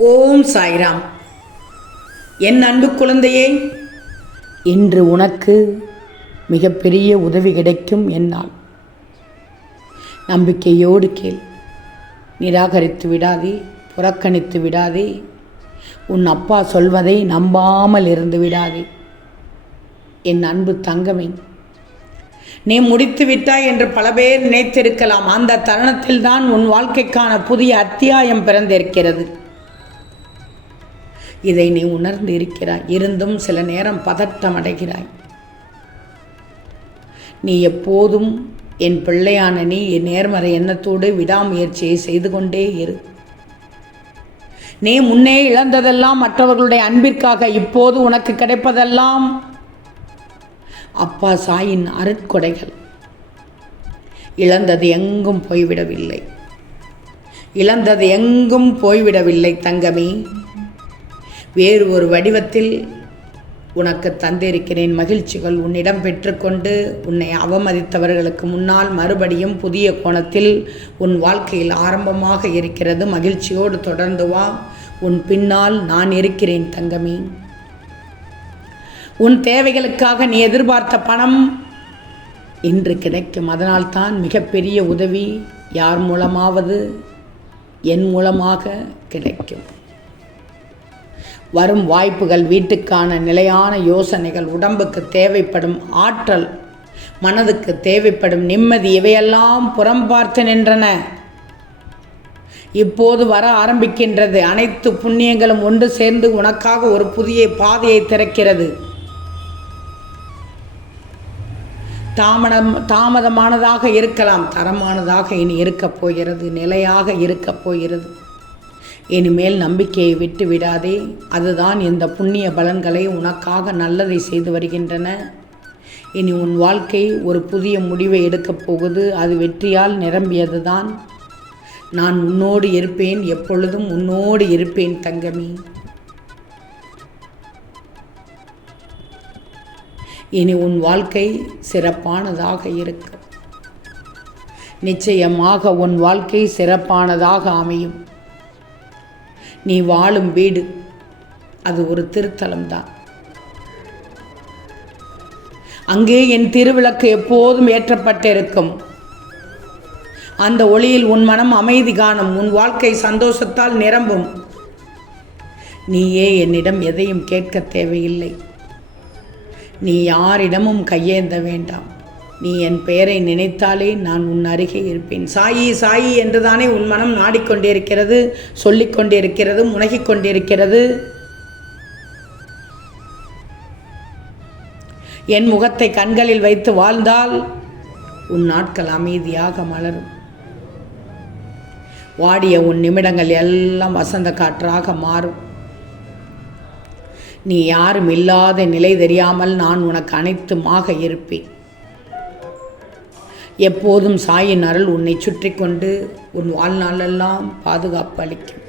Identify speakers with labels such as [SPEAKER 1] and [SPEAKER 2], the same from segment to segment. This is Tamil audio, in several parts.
[SPEAKER 1] ஓம் சாய்ராம். என் அன்பு குழந்தையே இன்று உனக்கு மிகப்பெரிய உதவி கிடைக்கும் என்னால். நம்பிக்கையோடு கேள். நிராகரித்து விடாதே புறக்கணித்து விடாதே. உன் அப்பா சொல்வதை நம்பாமல் இருந்து விடாதே. என் அன்பு தங்கமே நீ முடித்து விட்டாய் என்று பல பேர் நினைத்திருக்கலாம். அந்த தருணத்தில்தான் உன் வாழ்க்கைக்கான புதிய அத்தியாயம் பிறந்திருக்கிறது. இதை நீ உணர்ந்து இருக்கிறாய் இருந்தும் சில நேரம் பதட்டம் அடைகிறாய் நீ எப்போதும் என் பிள்ளையான நீ என் நேர்மறை எண்ணத்தோடு விடாமுயற்சியை செய்து கொண்டே இரு. நீ முன்னே இழந்ததெல்லாம் மற்றவர்களுடைய அன்பிற்காக இப்போது உனக்கு கிடைப்பதெல்லாம் அப்பா சாயின் அருட்கொடைகள். இழந்தது எங்கும் போய்விடவில்லை. இழந்தது எங்கும் போய்விடவில்லை தங்கமே. வேறு ஒரு வடிவத்தில் உனக்கு தந்திருக்கிறேன் மகிழ்ச்சிகள் உன்னிடம் பெற்றுக்கொண்டு உன்னை அவமதித்தவர்களுக்கு முன்னால் மறுபடியும் புதிய கோணத்தில் உன் வாழ்க்கையில் ஆரம்பமாக இருக்கிறது. மகிழ்ச்சியோடு தொடர்ந்து வா. உன் பின்னால் நான் இருக்கிறேன் தங்கமி. உன் தேவைகளுக்காக நீ எதிர்பார்த்த பணம் இன்று கிடைக்கும். அதனால்தான் மிகப்பெரிய உதவி யார் மூலமாவது என் மூலமாக கிடைக்கும். வரும் வாய்ப்புகள் வீட்டுக்கான நிலையான யோசனைகள் உடம்புக்கு தேவைப்படும் ஆற்றல் மனதுக்கு தேவைப்படும் நிம்மதி இவையெல்லாம் புறம் பார்த்து நின்றன. இப்போது வர ஆரம்பிக்கின்றது. அனைத்து புண்ணியங்களும் ஒன்று சேர்ந்து உனக்காக ஒரு புதிய பாதையை திறக்கிறது. தாமதம் தாமதமானதாக இருக்கலாம். தரமானதாக இனி இருக்கப் போகிறது. நிலையாக இருக்கப் போகிறது. இனிமேல் நம்பிக்கையை விட்டு விடாதே. அதுதான் இந்த புண்ணிய பலன்களை உனக்காக நல்லதை செய்து வருகின்றன. இனி உன் வாழ்க்கை ஒரு புதிய முடிவை எடுக்கப் போகுது. அது வெற்றியால் நிரம்பியதுதான். நான் உன்னோடு இருப்பேன் எப்பொழுதும் உன்னோடு இருப்பேன் தங்கமி. இனி உன் வாழ்க்கை சிறப்பானதாக இருக்கும் நிச்சயமாக உன் வாழ்க்கை சிறப்பானதாக அமையும். நீ வாழும் வீடு. அது ஒரு திருத்தலம்தான். அங்கே என் திருவிளக்கு எப்போதும் ஏற்றப்பட்டிருக்கும். அந்த ஒளியில் உன் மனம் அமைதி காணும் உன் வாழ்க்கை சந்தோஷத்தால் நிரம்பும். நீயே என்னிடம் எதையும் கேட்க தேவையில்லை. நீ யாரிடமும் கையேந்த வேண்டாம். நீ என் பெயரை நினைத்தாலே நான் உன் அருகே இருப்பேன். சாயி சாயி என்றுதானே உன் மனம் நாடிக்கொண்டிருக்கிறது சொல்லிக்கொண்டிருக்கிறது முனகிக் கொண்டிருக்கிறது என் முகத்தை கண்களில் வைத்து வாழ்ந்தால் உன் நாட்கள் அமைதியாக மலரும். வாடிய உன் நிமிடங்கள் எல்லாம் வசந்த காற்றாக மாறும். நீ யாரும் இல்லாத நிலை தெரியாமல் நான் உனக்கு அனைத்துமாக இருப்பேன். எப்போதும் சாயின் அருள் உன்னை சுற்றி கொண்டு உன் வாழ்நாளெல்லாம் பாதுகாப்பு அளிக்கும்.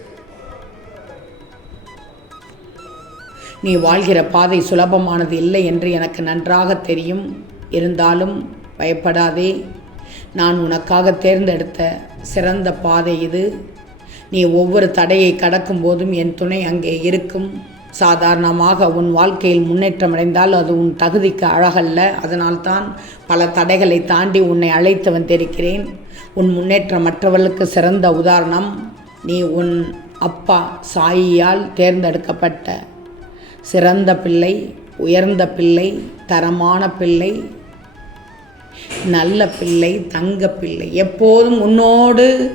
[SPEAKER 1] நீ வாழ்கிற பாதை சுலபமானது இல்லை என்று எனக்கு நன்றாக தெரியும். இருந்தாலும் பயப்படாதே. நான் உனக்காக தேர்ந்தெடுத்த சிறந்த பாதை இது. நீ ஒவ்வொரு தடையை கடக்கும் போதும் என் துணை அங்கே இருக்கும். சாதாரணமாக உன் வாழ்க்கையில் முன்னேற்றம் அடைந்தால் அது உன் தகுதிக்கு அழகல்ல. அதனால்தான் பல தடைகளை தாண்டி உன்னை அழைத்து வந்திருக்கிறேன். உன் முன்னேற்றம் மற்றவர்களுக்கு சிறந்த உதாரணம் நீ உன் அப்பா சாயியால் தேர்ந்தெடுக்கப்பட்ட சிறந்த பிள்ளை உயர்ந்த பிள்ளை தரமான பிள்ளை நல்ல பிள்ளை தங்க பிள்ளை. எப்போதும் உன்னோடு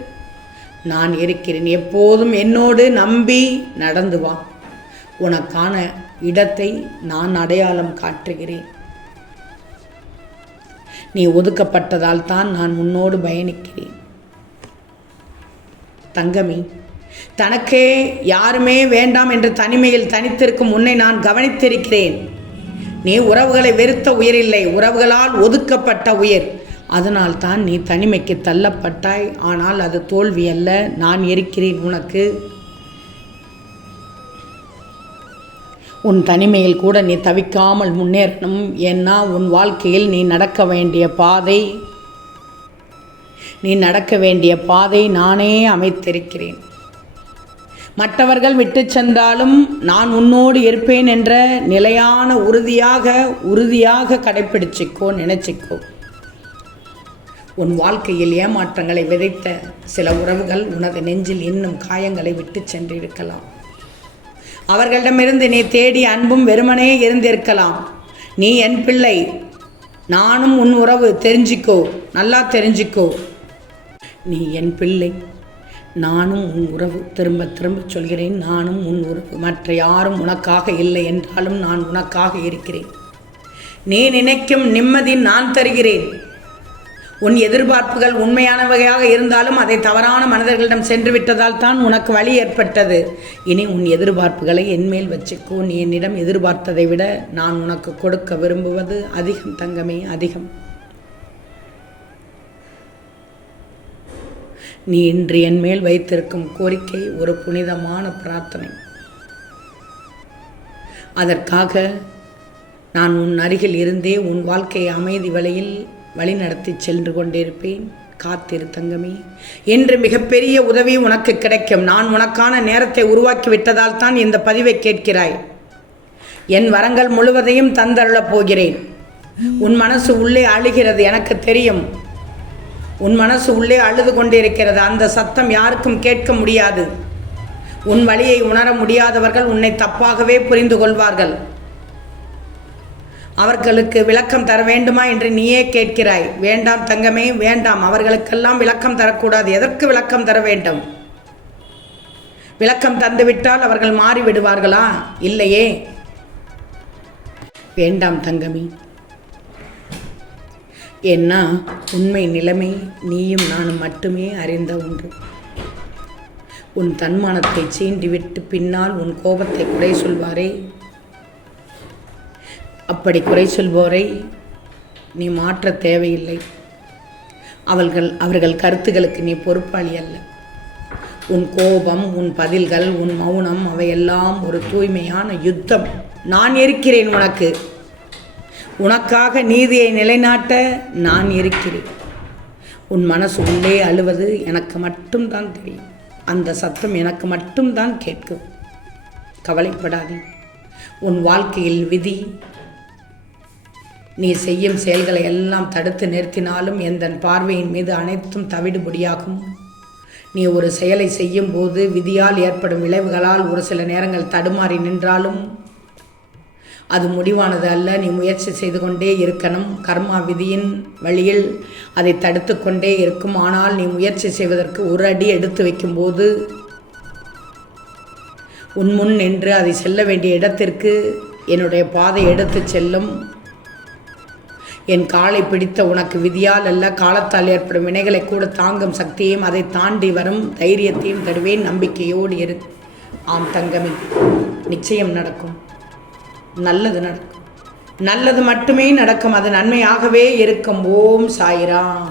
[SPEAKER 1] நான் இருக்கிறேன். எப்போதும் என்னோடு நம்பி நடந்து வா. உனக்கான இடத்தை நான் அடையாளம் காட்டுகிறேன். நீ ஒதுக்கப்பட்டதால் தான் நான் உன்னோடு பயணிக்கிறேன். தங்கமி தனக்கே யாருமே வேண்டாம் என்று தனிமையில் தனித்திருக்கும் உன்னை நான் கவனித்திருக்கிறேன். நீ உறவுகளை வெறுத்த உயிரில்லை உறவுகளால் ஒதுக்கப்பட்ட உயிர். அதனால் தான் நீ தனிமைக்கு தள்ளப்பட்டாய். ஆனால் அது தோல்வி அல்ல நான் இருக்கிறேன் உனக்கு. உன் தனிமையில் கூட நீ தவிக்காமல் முன்னேறணும் ஏன்னா உன் வாழ்க்கையில் நீ நடக்க வேண்டிய பாதை நீ நடக்க வேண்டிய பாதை நானே அமைத்திருக்கிறேன். மற்றவர்கள் விட்டு சென்றாலும் நான் உன்னோடு இருப்பேன் என்ற நிலையான உறுதியாக உறுதியாக கடைப்பிடிச்சிக்கோ நினைச்சிக்கோ. உன் வாழ்க்கையில் ஏமாற்றங்களை விதைத்த சில உறவுகள் உனது நெஞ்சில் இன்னும் காயங்களை விட்டு சென்றிருக்கலாம். அவர்களிடமிருந்து நீ தேடி அன்பும் வெறுமனே இருந்திருக்கலாம். நீ என் பிள்ளை. நானும் உன் உறவு தெரிஞ்சிக்கோ. நல்லா தெரிஞ்சிக்கோ. நீ என் பிள்ளை. நானும் உன் உறவு திரும்ப திரும்ப சொல்கிறேன். நானும் உன் உறவு. மற்ற யாரும் உனக்காக இல்லை என்றாலும் நான் உனக்காக இருக்கிறேன். நீ நினைக்கும் நிம்மதி நான் தருகிறேன். உன் எதிர்பார்ப்புகள் உண்மையானவையாக இருந்தாலும் அதை தவறான மனிதர்களிடம் சென்று விட்டதால் தான் உனக்கு வழி ஏற்பட்டது. இனி உன் எதிர்பார்ப்புகளை என்மேல் வச்சுக்கோ. நீ என்னிடம் எதிர்பார்த்ததை விட நான் உனக்கு கொடுக்க விரும்புவது அதிகம் தங்கமே அதிகம். நீ இன்று என் மேல் வைத்திருக்கும் கோரிக்கை ஒரு புனிதமான பிரார்த்தனை. அதற்காக நான் உன் அருகில் இருந்தே உன் வாழ்க்கை அமைதி வழியில் வழிநடத்தி சென்று கொண்டிருப்பேன். காத்திரு தங்கமே. என்று மிகப்பெரிய உதவி உனக்கு கிடைக்கும். நான் உனக்கான நேரத்தை உருவாக்கி விட்டதால் தான் இந்த பதிவை கேட்கிறாய். என் வரங்கள் முழுவதையும் தந்தருளப் போகிறேன். உன் மனசு உள்ளே அழுகிறது எனக்கு தெரியும். உன் மனசு உள்ளே அழுது கொண்டிருக்கிறது. அந்த சத்தம் யாருக்கும் கேட்க முடியாது. உன் வழியை உணர முடியாதவர்கள் உன்னை தப்பாகவே புரிந்து கொள்வார்கள். அவர்களுக்கு விளக்கம் தர வேண்டுமா என்று நீயே கேட்கிறாய். வேண்டாம் தங்கமே வேண்டாம். அவர்களுக்கெல்லாம் விளக்கம் தரக்கூடாது. எதற்கு விளக்கம் தர வேண்டும்? விளக்கம் தந்துவிட்டால் அவர்கள் மாறிவிடுவார்களா? இல்லையே. வேண்டாம் தங்கமே. ஏன்னா உண்மை நிலைமை நீயும் நானும் மட்டுமே அறிந்த ஒன்று. உன் தன்மானத்தை சீண்டிவிட்டு பின்னால் உன் கோபத்தை குறை சொல்வாரே. அப்படி குறை சொல்வோரை நீ மாற்ற தேவையில்லை. அவர்கள் அவர்கள் கருத்துகளுக்கு நீ பொறுப்பாளி அல்ல. உன் கோபம் உன் பதில்கள் உன் மௌனம் அவையெல்லாம் ஒரு தூய்மையான யுத்தம். நான் இருக்கிறேன் உனக்கு. உனக்காக நீதியை நிலைநாட்ட நான் இருக்கிறேன். உன் மனசு உள்ளே அழுவது எனக்கு மட்டும்தான் தெரியும். அந்த சத்தம் எனக்கு மட்டும்தான் கேட்கும். கவலைப்படாதே. உன் வாழ்க்கையில் விதி நீ செய்யும் செயல்களை எல்லாம் தடுத்து நிறுத்தினாலும் எந்த பார்வையின் மீது அனைத்தும் தவிடுபடியாகும் நீ ஒரு செயலை செய்யும் போது விதியால் ஏற்படும் விளைவுகளால் ஒரு சில நேரங்கள் தடுமாறி நின்றாலும் அது முடிவானது அல்ல. நீ முயற்சி செய்து கொண்டே இருக்கணும். கர்மா விதியின் வழியில் அதை தடுத்து கொண்டே இருக்கும். ஆனால் நீ முயற்சி செய்வதற்கு ஒரு அடி எடுத்து வைக்கும்போது உன் முன் நின்று அதை செல்ல வேண்டிய இடத்திற்கு என்னுடைய பாதை எடுத்து செல்லும். என் காலை பிடித்த உனக்கு விதியால் அல்ல காலத்தால் ஏற்படும் வினைகளை கூட தாங்கும் சக்தியையும் அதை தாண்டி வரும் தைரியத்தையும் தருவேன் நம்பிக்கையோடு இரு. ஆம் தங்கமே நிச்சயம் நடக்கும். நல்லது நடக்கும். நல்லது மட்டுமே நடக்கும் அது நன்மையாகவே இருக்கும். ஓம் சாயிராம்.